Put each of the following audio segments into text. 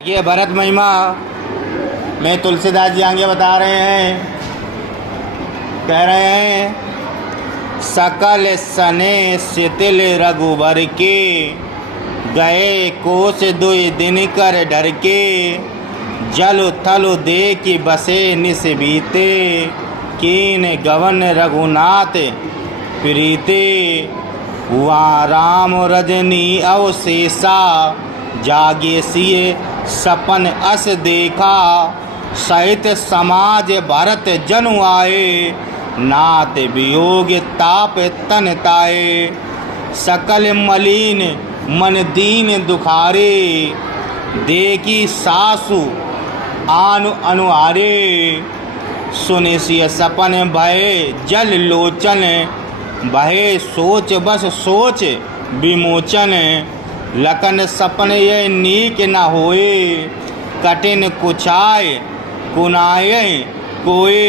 ये भरत महिमा में तुलसीदास जी आगे बता रहे हैं, कह रहे हैं सकल सने शिथिल रघुबर के गए कोस दुई दिन कर डर के जल थल देखि बसे निस बीते कीन गवन रघुनाथ प्रीते हुआ राम रजनी अवशेषा जागे सिए सपन अस देखा सहित समाज भरत जनु आए नाथ वियोग ताप तन ताए सकल मलिन मन दीन दुखारे देखी सासु आनु अनुहारे सुनिसिय सपन भय जल लोचन भय सोच बस सोच विमोचन लखन सपन ये नीक न होए कठिन कुछाय कुनाए कोए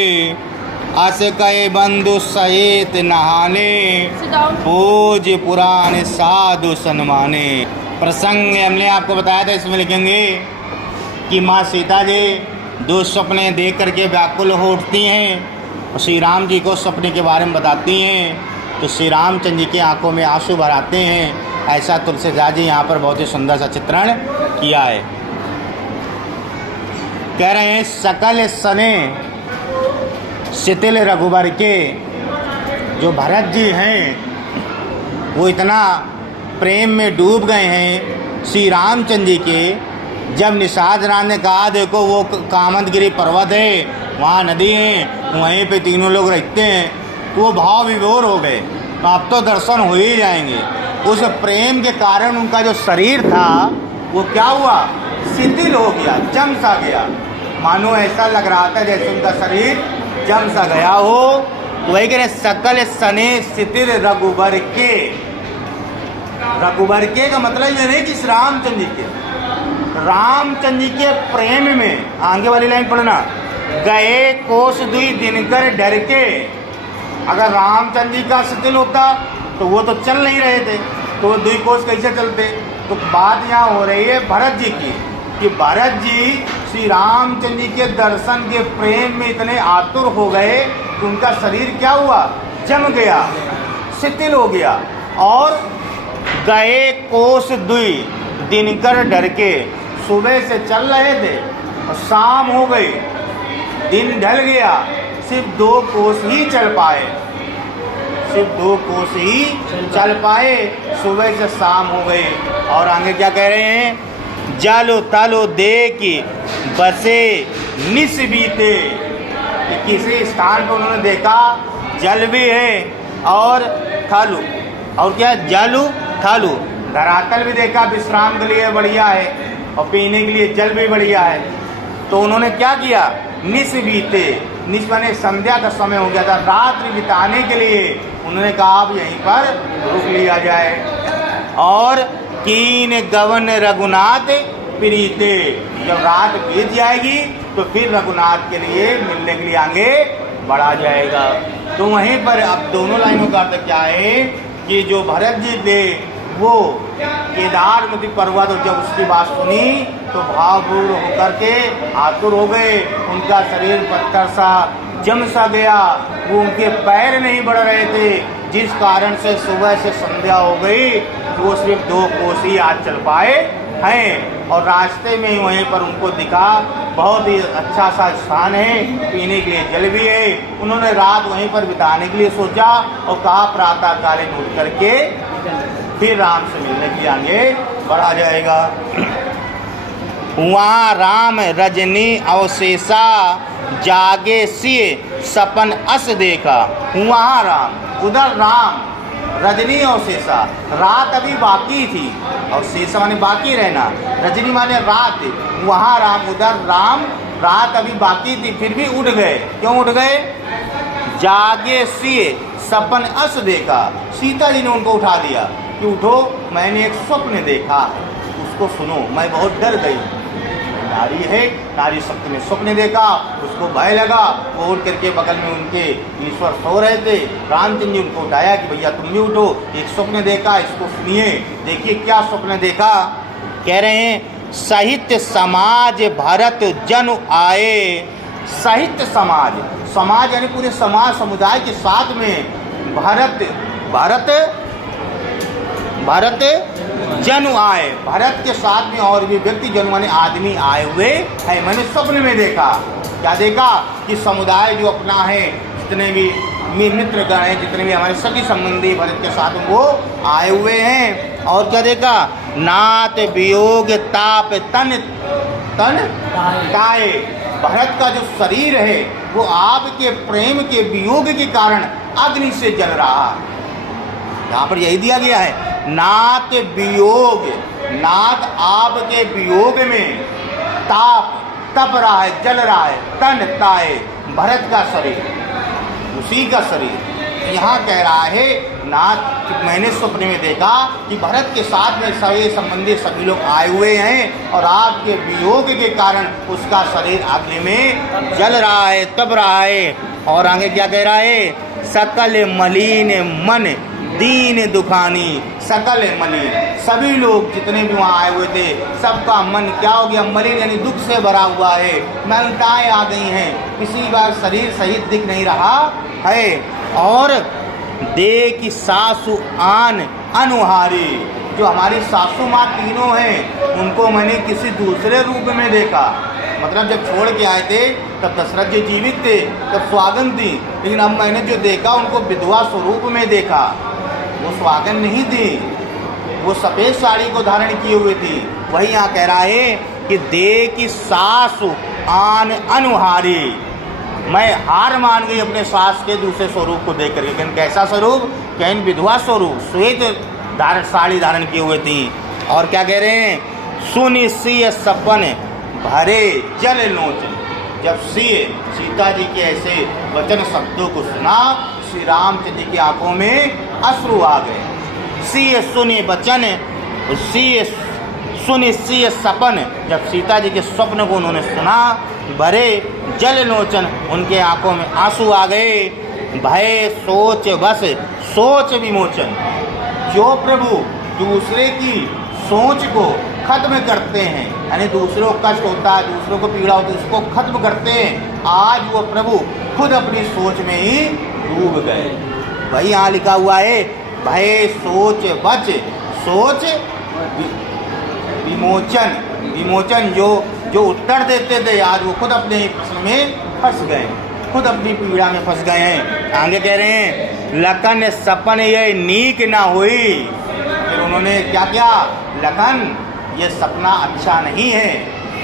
अस कहे बंधु सहित नहाने पूज पुराण साधु सन्माने। प्रसंग हमने आपको बताया था, इसमें लिखेंगे कि माँ सीता जी दो सपने देख करके व्याकुल हो उठती हैं और श्री राम जी को सपने के बारे में बताती हैं तो श्री रामचंद्र जी की आंखों में आंसू भर आते हैं। ऐसा तुलसीदास जी यहाँ पर बहुत ही सुंदर सा चित्रण किया है। कह रहे हैं सकल सने शिथिल रघुबर के, जो भरत जी हैं वो इतना प्रेम में डूब गए हैं श्री रामचंद्र जी के। जब निषाद राम ने कहा देखो वो कामदगिरी पर्वत है, वहाँ नदी है, वहीं पे तीनों लोग रहते हैं, तो वो भाव विभोर हो गए। तो अब तो दर्शन हो ही जाएंगे। उस प्रेम के कारण उनका जो शरीर था वो क्या हुआ, शिथिल हो गया, जम सा गया। मानो ऐसा लग रहा था जैसे उनका शरीर जम सा गया हो। तो वही कह रहे सकल सने शिथिल रघुबर के। रघुबर के का मतलब ये नहीं कि रामचंद्र जी के, रामचंद्र जी के प्रेम में, आगे वाली लाइन पढ़ना, गए कोस दुई दिनकर डर के। अगर रामचंद्र जी का शिथिल होता तो वो तो चल नहीं रहे थे, तो वो दुई कोस कैसे चलते। तो बात यहाँ हो रही है भरत जी की कि भरत जी श्री रामचंद्र जी के दर्शन के प्रेम में इतने आतुर हो गए कि उनका शरीर क्या हुआ, जम गया, शिथिल हो गया। और गए कोस दुई दिनकर डर के, सुबह से चल रहे थे और शाम हो गई, दिन ढल गया, सिर्फ 2 कोस ही चल पाए, सिर्फ 2 कोस ही चल पाए, सुबह से शाम हो गई। और आगे क्या कह रहे हैं, जालो तालो देखी बसे निस बीते। किसी स्थान पर उन्होंने देखा जल भी है और थालू, और क्या जलू थालू, धरातल भी देखा, विश्राम के लिए बढ़िया है और पीने के लिए जल भी बढ़िया है। तो उन्होंने क्या किया, निस बीते, निस माने संध्या का समय हो गया था, रात्रि बिताने के लिए उन्होंने कहा अब यहीं पर रुक लिया जाए। और कीन गवन रघुनाथ प्रीते, जब रात बीत जाएगी तो फिर रघुनाथ के लिए मिलने के लिए आगे बढ़ा जाएगा। तो वहीं पर अब दोनों लाइनों का अर्थ क्या है कि जो भरत जी थे वो केदारमती पर्वत, और जब उसकी बात सुनी तो भावपूर्ण होकर के आतुर हो गए, उनका शरीर पत्थर सा जम सा गया, वो उनके पैर नहीं बढ़ रहे थे, जिस कारण से सुबह से संध्या हो गई तो वो सिर्फ 2 कोस ही आज चल पाए हैं। और रास्ते में ही वहीं पर उनको दिखा बहुत ही अच्छा सा स्थान है, पीने के लिए जल भी है। उन्होंने रात वहीं पर बिताने के लिए सोचा और कहा प्रातः कालीन उठ करके फिर राम से मिलने के लिए आगे बढ़ा जाएगा। वहाँ राम रजनी अवशेषा जागे सिए सपन अस देखा। वहाँ राम, उधर राम, रजनी अवशेषा, रात अभी बाकी थी, अवशेषा माने बाकी रहना, रजनी माने रात, वहाँ राम, उधर राम, रात अभी बाकी थी फिर भी उठ गए। क्यों उठ गए, जागे सिए सपन अस देखा। सीता जी ने उनको उठा दिया कि उठो, मैंने एक स्वप्न देखा, उसको सुनो, मैं बहुत डर गई। नारी है, नारी शक्ति ने स्वप्न देखा, उसको भय लगा, वो उठ करके बगल में उनके ईश्वर सो रहे थे, रामचंद्र जी उनको उठाया कि भैया तुम भी उठो, एक स्वप्न देखा, इसको सुनिए, देखिए क्या स्वप्न देखा। कह रहे हैं सहित समाज भरत जनु आए। सहित समाज, समाज यानी पूरे समाज समुदाय के साथ में भरत जनु आए, भरत के साथ में और भी व्यक्ति जन माने आदमी आए हुए है। मैंने स्वप्न में देखा, क्या देखा कि समुदाय जो अपना है, जितने भी मित्र गण हैं, जितने भी हमारे सभी संबंधी भरत के साथ वो आए हुए हैं। और क्या देखा, नात वियोग ताप तन ताए। भरत का जो शरीर है वो आपके प्रेम के वियोग के कारण अग्नि से जल रहा है। यहाँ पर यही दिया गया है, नात वियोग, नात आपके वियोग में ताप तप रहा है, जल रहा है, तन ताए, भरत का शरीर, उसी का शरीर। यहाँ कह रहा है नाथ, मैंने स्वप्न में देखा कि भरत के साथ में सभी संबंधी सभी लोग आए हुए हैं और आपके वियोग के कारण उसका शरीर अग्नि में जल रहा है, तप रहा है। और आगे क्या कह रहा है, सकल मलिन मन दीन दुखानी। सकल मलिन, सभी लोग जितने भी वहाँ आए हुए थे सबका मन क्या हो गया, मलिन यानी दुख से भरा हुआ है, मलिनताएं आ गई हैं, किसी बार शरीर सहित दिख नहीं रहा है। और दे की सासु आन अनुहारी, जो हमारी सासू माँ तीनों हैं उनको मैंने किसी दूसरे रूप में देखा। मतलब जब छोड़ के आए थे तब दशरथ जी जीवित थे, तब स्वागन थी, लेकिन अब मैंने जो देखा उनको विधवा स्वरूप में देखा। वो स्वागन नहीं थी, वो सफ़ेद साड़ी को धारण किए हुए थी। वही यहाँ कह रहा है कि दे की सासु आन अनुहारी, मैं हार मान गई अपने सास के दूसरे स्वरूप को देख कर। लेकिन कैसा स्वरूप, कहीं विधवा स्वरूप, श्वेत साड़ी धारण किए हुए थी। और क्या कह रहे हैं, सुनि सिय सपन भरे जल लोचन। जब सीता जी के ऐसे वचन शब्दों को सुना, श्री रामचंद्र जी की आंखों में अश्रु आ गए। सिय सुनि वचन, सिय सपन, जब सीता जी के स्वप्न को उन्होंने सुना, भरे जल लोचन, उनके आंखों में आंसू आ गए। भय सोच बस सोच विमोचन, जो प्रभु दूसरे की सोच को खत्म करते हैं, यानी दूसरों को कष्ट होता है, दूसरों को पीड़ा होती है, उसको खत्म करते हैं, आज वो प्रभु खुद अपनी सोच में ही डूब गए। वही यहाँ लिखा हुआ है, भय सोच बच सोच विमोचन। विमोचन, जो उत्तर देते थे आज वो खुद अपने प्रश्न में फंस गए, खुद अपनी पीड़ा में फंस गए हैं। आगे कह रहे हैं, लखन सपन ये नीक ना हुई। फिर उन्होंने क्या किया, लखन ये सपना अच्छा नहीं है,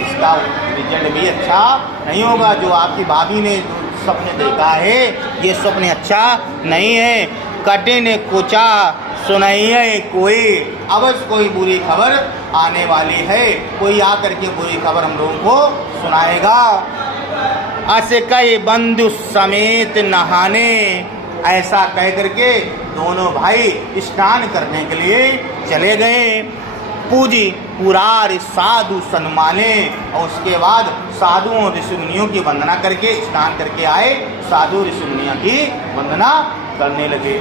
इसका रिजल्ट भी अच्छा नहीं होगा। जो आपकी भाभी ने सपने देखा है ये सपने अच्छा नहीं है। कठिन कुचा सुनाइए कोई, अवश्य कोई बुरी खबर आने वाली है, कोई आकर के बुरी खबर हम लोगों को सुनाएगा। अस कई बंधु समेत नहाने, ऐसा कह करके दोनों भाई स्नान करने के लिए चले गए। पूजी पुरार साधु सम्माने, और उसके बाद साधुओं ऋषि मुनियों की वंदना करके स्नान करके आए, साधु ऋषि मुनियों की वंदना करने लगे।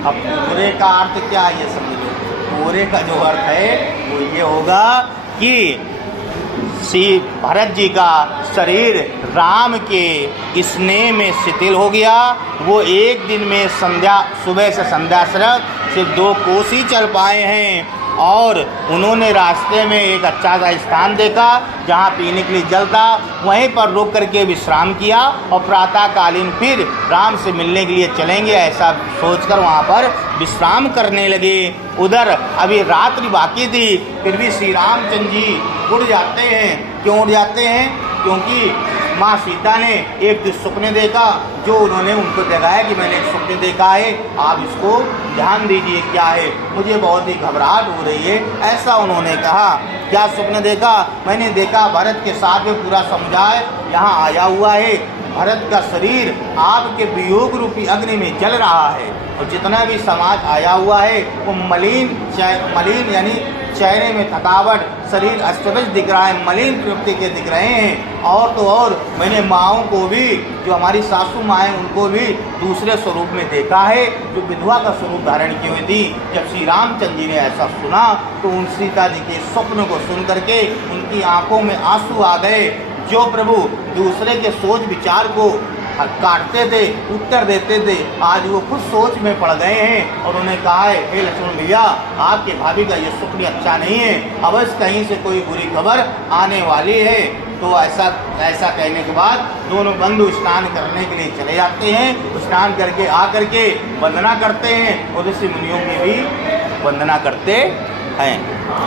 अब पूरे का अर्थ क्या है ये समझ लो। पूरे का जो अर्थ है वो ये होगा कि श्री भरत जी का शरीर राम के स्नेह में शिथिल हो गया। वो एक दिन में सुबह से संध्या तक सिर्फ 2 कोस ही चल पाए हैं, और उन्होंने रास्ते में एक अच्छा सा स्थान देखा जहाँ पीने के लिए जल था, वहीं पर रुक करके विश्राम किया और प्रातःकालीन फिर राम से मिलने के लिए चलेंगे, ऐसा सोचकर वहाँ पर विश्राम करने लगे। उधर अभी रात्रि बाकी थी, फिर भी श्री रामचंद्र जी उड़ जाते हैं। क्यों उड़ जाते हैं? क्योंकि माँ सीता ने एक सपने देखा, जो उन्होंने उनको दिखाया कि मैंने एक सपने देखा है, आप इसको ध्यान दीजिए क्या है, मुझे बहुत ही घबराहट हो रही है, ऐसा उन्होंने कहा। क्या सपने देखा? मैंने देखा भरत के साथ में पूरा समुदाय यहाँ आया हुआ है, भरत का शरीर आपके वियोग रूपी अग्नि में जल रहा है और जितना भी समाज आया हुआ है वो मलिन यानी चेहरे में थकावट, शरीर अस्त-व्यस्त दिख रहा है, मलिन प्रवृत्ति के दिख रहे हैं। और तो और मैंने माँओं को भी, जो हमारी सासू माँ हैं, उनको भी दूसरे स्वरूप में देखा है, जो विधवा का स्वरूप धारण की हुई थी। जब श्री रामचंद्र जी ने ऐसा सुना तो उन सीता जी के स्वप्न को सुन करके उनकी आंखों में आंसू आ गए। जो प्रभु दूसरे के सोच विचार को काटते थे, उत्तर देते थे, आज वो खुद सोच में पड़ गए हैं और उन्हें कहा है, हे लक्ष्मण भैया, आपके भाभी का ये स्वप्न अच्छा नहीं है, अवश्य कहीं से कोई बुरी खबर आने वाली है। तो ऐसा कहने के बाद दोनों बंधु स्नान करने के लिए चले जाते हैं। स्नान करके आकर के वंदना करते हैं और ऋषि मुनियों की भी वंदना करते हैं।